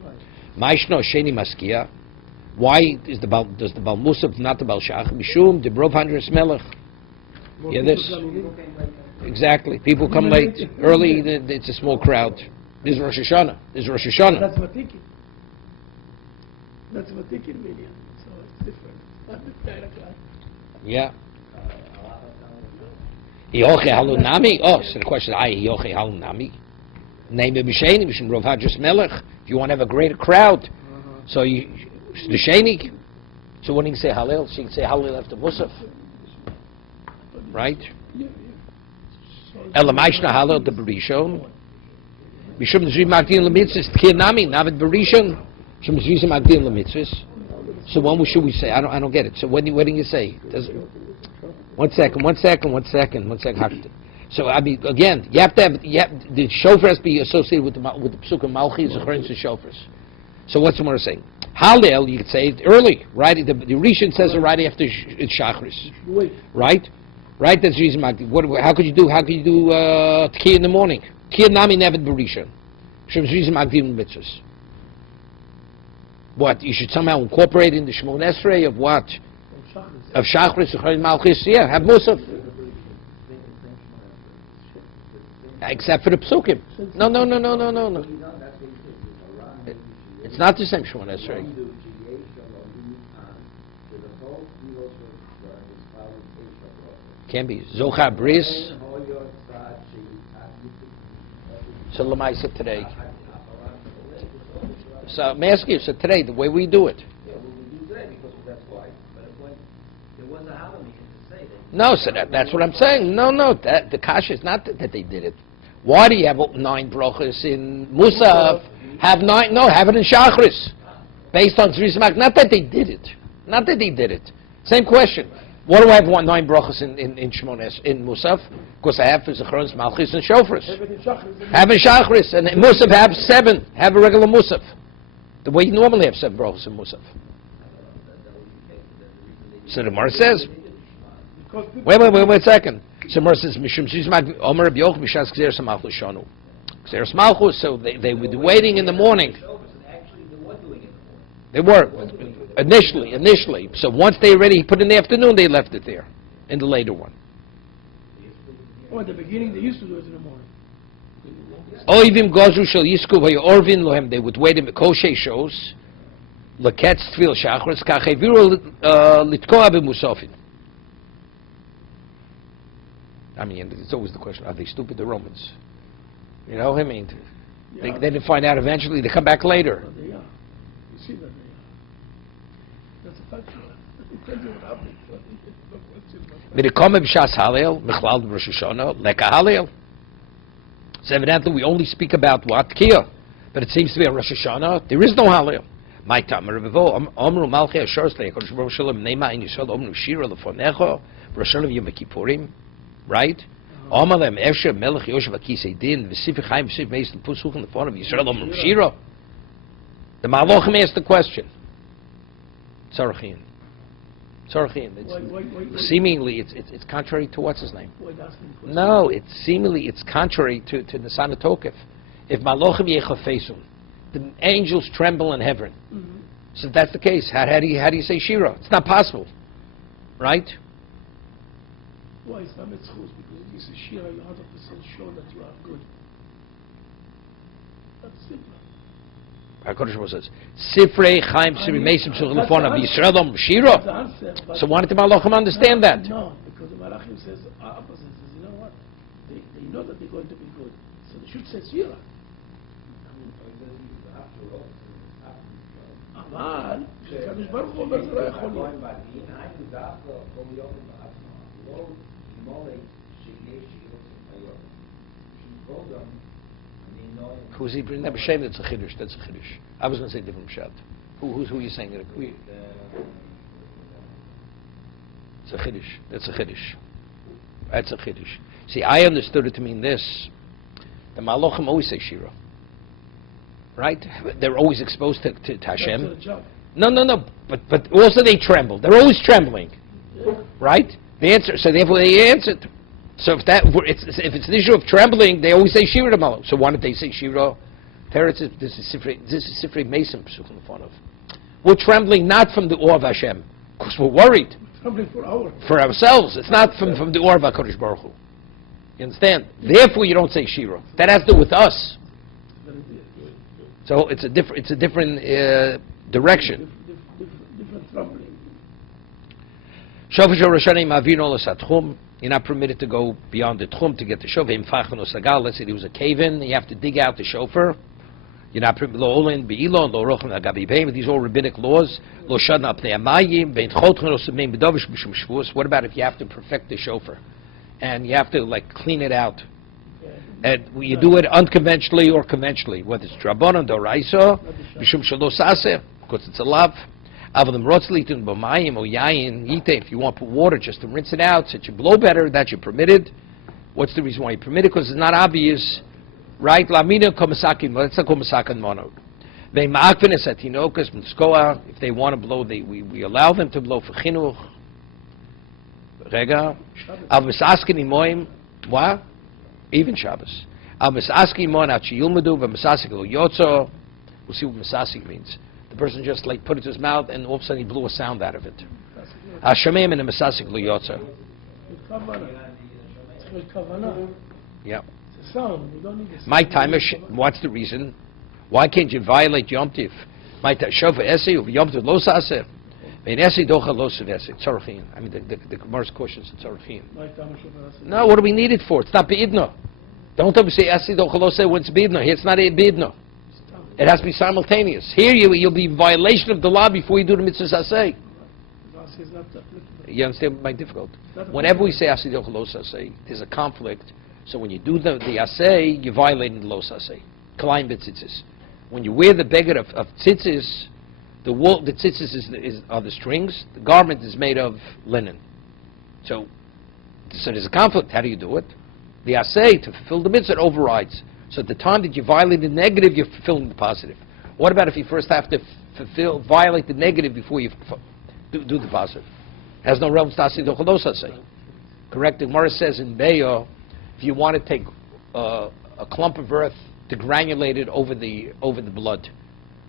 Ma'ishno hasheni maskia. Why does the Baal musaf not the Baal Shachris? Mishum debrov handres melech. Hear this? Exactly. People come late, early. It's a small crowd. This is Rosh Hashanah. That's Vatikin. That's Vatikin media. So it's different. Not the 9 o'clock. Yeah. Yoche halunami. Oh, so the question is, yoche halunami. Name it b'sheni b'shem rov hadras melech. If you want to have a greater crowd, so you the sheni. So when you can say halil, so you can say halil after musaf, right? Elamaishna halil the berishon. B'shem zri magdin lemitzvus tkinami navet berishon. B'shem zri magdin lemitzvus. So when should we say? I don't get it. So when do you say? One second. So I mean, again, you have to have the shofar has to be associated with the psuk of Malchi, Zechron to shofars. So what's the more saying? Halel, you could say it early, right? The Rishon says it right after Shachris, right? Right. That's the reason. How could you do Tkiya in the morning? Tkiya nami nevet b'Rishon. Shem's reason magdim mitzvahs. What, you should somehow incorporate in the Shemon Esrei of what? Of Shachris, Zechron, Malchis, yeah, have Musaf. Except for the Psukim. No. It's not the same Shemon Esrei. Can be. Zochar Bris. So Lamaisa today. So I'm asking you, so today, the way we do it. Yeah, well, we do today because that's why. But when there was a holiday to say that. No, so that's what I'm saying. No, the kasha is not that they did it. Why do you have 9 brachas in Musaf? Have 9? No, have it in Shachris. Based on Zrisamak. Not that they did it. Same question. Why do I have 9 brachas in Shmones in Musaf? Because I have Zechron, Malchis, and Shofars. Have in Shachris, and in Musaf have 7. Have a regular Musaf. The way you normally have 7 brachas in Musaf. So the Gemara says, wait a second. So the Gemara says, Mishum Zizmag Omer Rabbi Yochanan B'Shas Gzeres Malchus Shonu. Gzeres Malchus, so they were waiting in the morning. They were initially. So once they already put in the afternoon, they left it there in the later one. Oh, at the beginning they used to do it in the morning. Oivim Gozu Shel Yisku Orvin Lohem. They would wait in the Koshe shows. Leketz Tvil Shachris Kacheviru Litkoa B'Musafin. I mean, it's always the question: are they stupid, the Romans? You know, I mean, they didn't find out eventually. They come back later. But they are. You see that they are. That's a fact. It tells you what happened. V'Nikome B'Shas Halel Mechlal Rosh Hashanah Leka Halel. So evidently, we only speak about what Tkiya, but it seems to be a Rosh Hashanah. There is no Halel. My Tamer Revo Omru Malchei Asher Slei Kodesh Baruch Shalom Neima In Yisrael Omru Shira Lefonecho Rosh Hashanah Yom Kippurim. Right? Amalem Esher Melech Yoshev Akisei Din V'Sifich Chaim V'Sifich Meis L'Pusuch in the phone of Yisrael Omru Shira. The Malachim asked the question. Tzarachin. Seemingly, it's contrary to what's his name? No, it's contrary to Nisana Tokef. If Malachim Yechafesun, the angels tremble in heaven. So if that's the case, how do you say Shira? It's not possible, right? Why it's not mitzvahs? Because if you say Shira, you're 100% sure that you are good. That's simple. HaKadosh Baruch Hu says, Sifrei Chaim Siri Mesim Suchelefonav Yisrael Om Shira. So why did the Malachim understand that? No, because the Malachim says opposite. Says, you know what? They know that they're going to be good, so they should say Shira. אבל הקדוש ברוך הוא אומר זה לא יכול להיות. program, I mean, knowing. Who's he bringing? Never shame. That's a chiddush. That's a chiddush. I was going to say different shot. Who are you saying? It's a chiddush. That's a chiddush. That's a chiddush. See, I understood it to mean this. The Malachim always say Shira. Right? They're always exposed to Hashem. That's their job. No. But also they tremble. They're always trembling. Yeah. Right? The answer. So therefore they answered. So if it's an issue of trembling, they always say Shira to Malach. So why don't they say Shira? Teretz, this is Sifrei Mason Pesuk in the front of. We're trembling not from the awe of Hashem, because we're worried. Trembling for hours. For ourselves. It's not from the awe of HaKadosh Baruch Hu. You understand? Therefore you don't say Shira. That has to do with us. So it's a different direction. Different trembling. Shofar Rosh Hashanah ma'avino l'satchum. You're not permitted to go beyond the tchum to get the shofar. Let's say there was a cave-in, you have to dig out the shofar. You're not permitted. Lo olin be'ilon, lo rochen agabi beim. These are all rabbinic laws. Lo shadna apnei amayim, bein chotchen osemein bedovish b'shum shvuos. What about if you have to perfect the shofar? And you have to, clean it out? And you do it unconventionally or conventionally, whether it's drabanan, doraisa, b'shum shalos aseh, because it's a lav. Avadim rotzlitun b'mayim or yayin yite. If you want to put water just to rinse it out, so it should blow better, that you're permitted. What's the reason why you permit it? Because it's not obvious, right? Lamina komisakin, that's a komisakin mono. They ma'akvin es atinokas mitzkoa. If they want to blow, we allow them to blow for chinuch. Rega. Av misaskin imoim. What? Even Shabbos. Av misaskin imoim at sheyilmadu v'misasik lo yotzo. We'll see what misasik means. The person just put it to his mouth and all of a sudden he blew a sound out of it. Hashemeim and a misasik lo yotzo. Yeah. It's a sound. You don't need a sound. My time is. What's the reason? Why can't you violate Yom Tiv? My time shofar esi of Yom Tiv lo saser. Vein esi docha lo sevesi. Tzorachin. I mean the Gemara's questions in Tzorachin. My time is shofar. No, what do we need it for? It's not beidno. Don't ever say esi docha lo se when it's beidno. Here it's not beidno. It has to be simultaneous. Here you'll be in violation of the law before you do the mitzvahs asay. You understand my difficulty? Whenever we say asay docha lo asay, there's a conflict. So when you do the asay, you're violating the lo asay. Kalayim b'tzitzis. When you wear the beggar of tzitzis, the tzitzis are the strings. The garment is made of linen. So there's a conflict. How do you do it? The asay, to fulfill the mitzvah, it overrides. So at the time that you violate the negative, you're fulfilling the positive. What about if you first have to violate the negative before you do the positive? It has no relevance to asay docha lo asay. Correct? The Gemara says in Beyo, if you want to take a clump of earth to granulate it over the blood.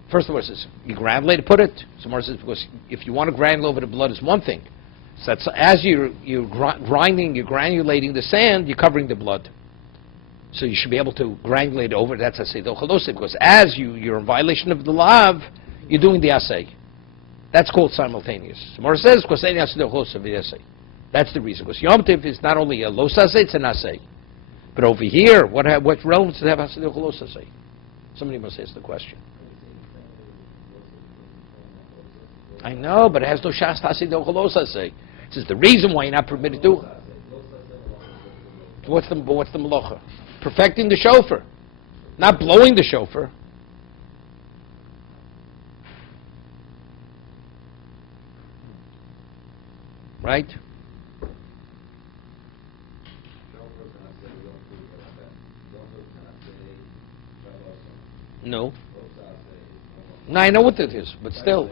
First of all, it says, you granulate it, put it. So Gemara says, because if you want to granulate over the blood, is one thing. So that's, as you're grinding, you're granulating the sand, you're covering the blood. So you should be able to granulate over. That's asay docha lo asay, because as you're in violation of the lav, you're doing the asay. That's called simultaneous. So Gemara says, because any asay docha lo asay. That's the reason. Because Yom Tiv is not only a lo asay, it's an asay. But over here, what relevance does it have asay docha lo asay? Somebody must ask the question. I know, but it has no shas asay docha lo asay. This is the reason why you're not permitted to. What's the malacha? Perfecting the shofar, not blowing the shofar. Right? No. No, I know what it is, but still.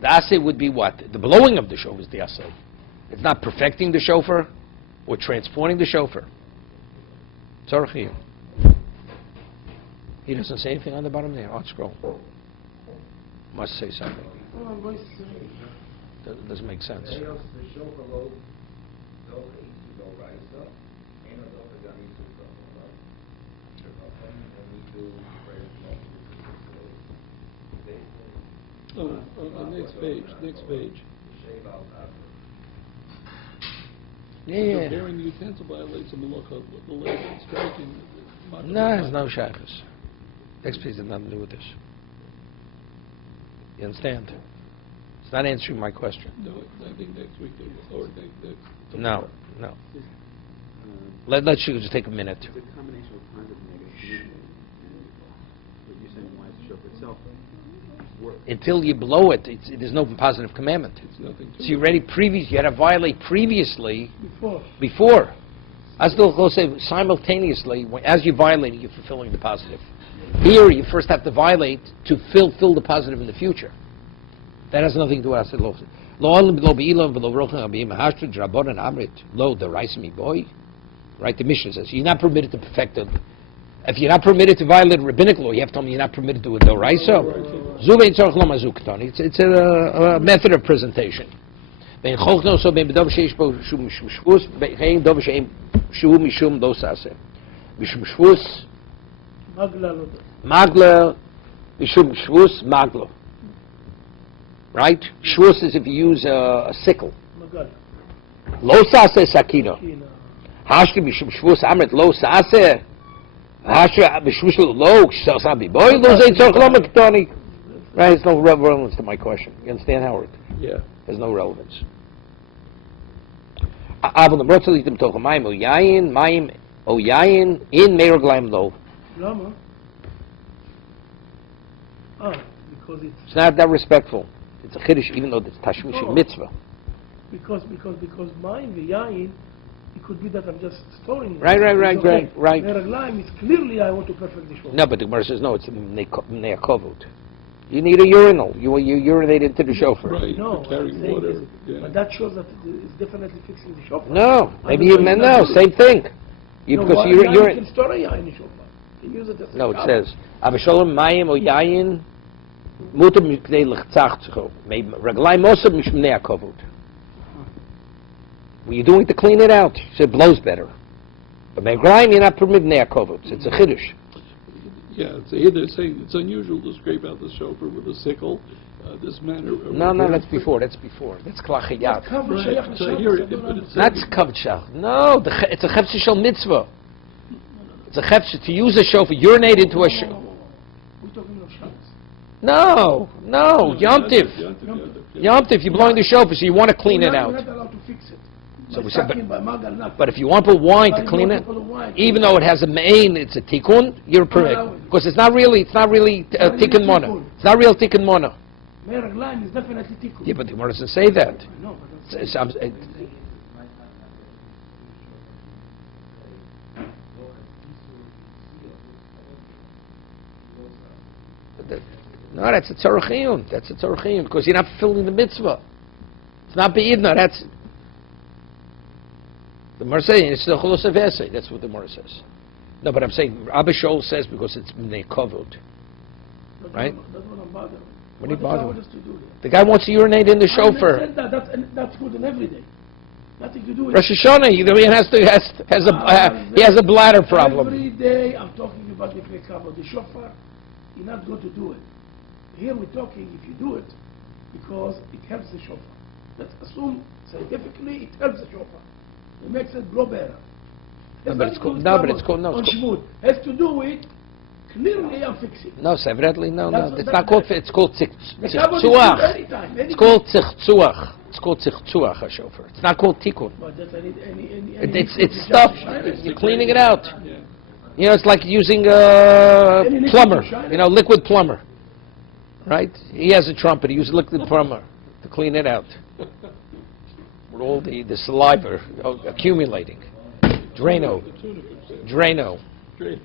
The asay would be what? The blowing of the shofar is the asay. It's not perfecting the shofar or transporting the shofar. Tzorach. He doesn't say anything on the bottom there. I'll scroll. Must say something. Doesn't make sense. Next page. Yeah. Bearing the utensil violates the malacha, the leg, striking. No, there's no shaykhs. Next page has nothing to do with this. You understand? It's not answering my question. No, I think next week or next. No. Let's just take a minute. It's a combination of positive and negative, and what you're saying, why is the shofar itself work? Until you blow it, there's no positive commandment. It's nothing to So you already you had to violate previously Before. As they'll say simultaneously, as you violate it, you're fulfilling the positive. Here, you first have to violate to fulfill the positive in the future. That has nothing to do with lo. Right, the Mishnah says you're not permitted to perfect it. If you're not permitted to violate rabbinic law, you have to tell me you're not permitted to do a doraisa. It's a method of presentation. Magla, mishum shvus, maglo. Right? Shvus is if you use a sickle. Magal. Lo sase sakino. Kina. Hashti mishum shvus amrit lo sase. Hashti mishvus lo sabi boy lo zay tzorch lo maktoni. Right? There's no relevance to my question. You understand, Howard? Yeah. There's no relevance. Aber the brother liegt im Toch Maim o Yain in Meir Glaim Lo. Lama? Because It's not that respectful. It's a chiddush, even though it's tashmish No. mitzvah. because mine, the yain, it could be that I'm just storing it. Right. Meraglaim is clearly I want to perfect the shofar. No, but the Gemara says no. It's mnei kovod. You need a urinal. You urinate into the shofar. Right. No, for carrying what I'm saying water. is, Yeah. but that shows that it's definitely fixing the shofar. No, maybe you Otherwise, no. not Same thing. Because why- you're you can store a yain in the shofar. You can use it as a no. It cup. says Abishalom Mayim o Yayin mutar mikdei lechtzachtzcho. Raglaim also mishmnei kovod. When you're doing it to clean it out, so it blows better. But Megrayim, you're not permitted mnei kovod. It's a chiddush. Yeah, so here they're saying it's unusual to scrape out the shofar with a sickle. This manner of No, repair. that's before. That's klachiyat. Cover Right. shayach So l'shabbos, here I it- don't but it understand. That's kavchach. No, it's a chefse shel mitzvah. It's a chefse to use a shofar, urinate into a shofar. We're talking of Shabbos. No, Yom Tiv. Yom Tiv, you're blowing the shofar, so you want to clean it We're out. not allowed to fix it. So By we said, sucking, by magal, nothing. But if you want to put wine to By clean it, multiple wine, even though it has a main, it's a tikkun, you're permitted. Because it's not really tikkun mona. It's not real tikkun mona. Meraglaim is definitely tikkun. Yeah, but the Gemara doesn't say that. I know, but that's No, that's a tzorachiyun. That's a tzorachiyun because you're not fulfilling the mitzvah. It's not beidna. That's the Gemara saying it's the cholos avese. That's what the Gemara says. No, but I'm saying Abba Shaul says because it's bnei kovod. Right? That's what I'm bothering. What are you What does bothering? that to do here? The guy wants to urinate in the I shofar. understand that's good in every day. Nothing to do with Rosh Hashanah, he has a bladder problem. Every day I'm talking about the Fekava, the shofar. You're not going to do it. Here we're talking if you do it because it helps the shofar. Let's assume scientifically it helps the shofar. It makes it blow better. No, but it's called no. On Shvut. Has to do with clearly I'm fixing. No, separately, no. That's- It's that- not called. It's called The Kabbalah is tzchuach. good anytime. It's called tzchuach. It's called tzchuach a shofar. It's not called tikkun. But that I need any It's stuff. You're cleaning it out. Yeah. You know, it's like using Any plumber. liquid shine? You know, liquid plumber. Right? He has a trumpet. He uses liquid plumber to clean it out. With all the saliva accumulating. Drano. The tuna could say. Drano. Drano.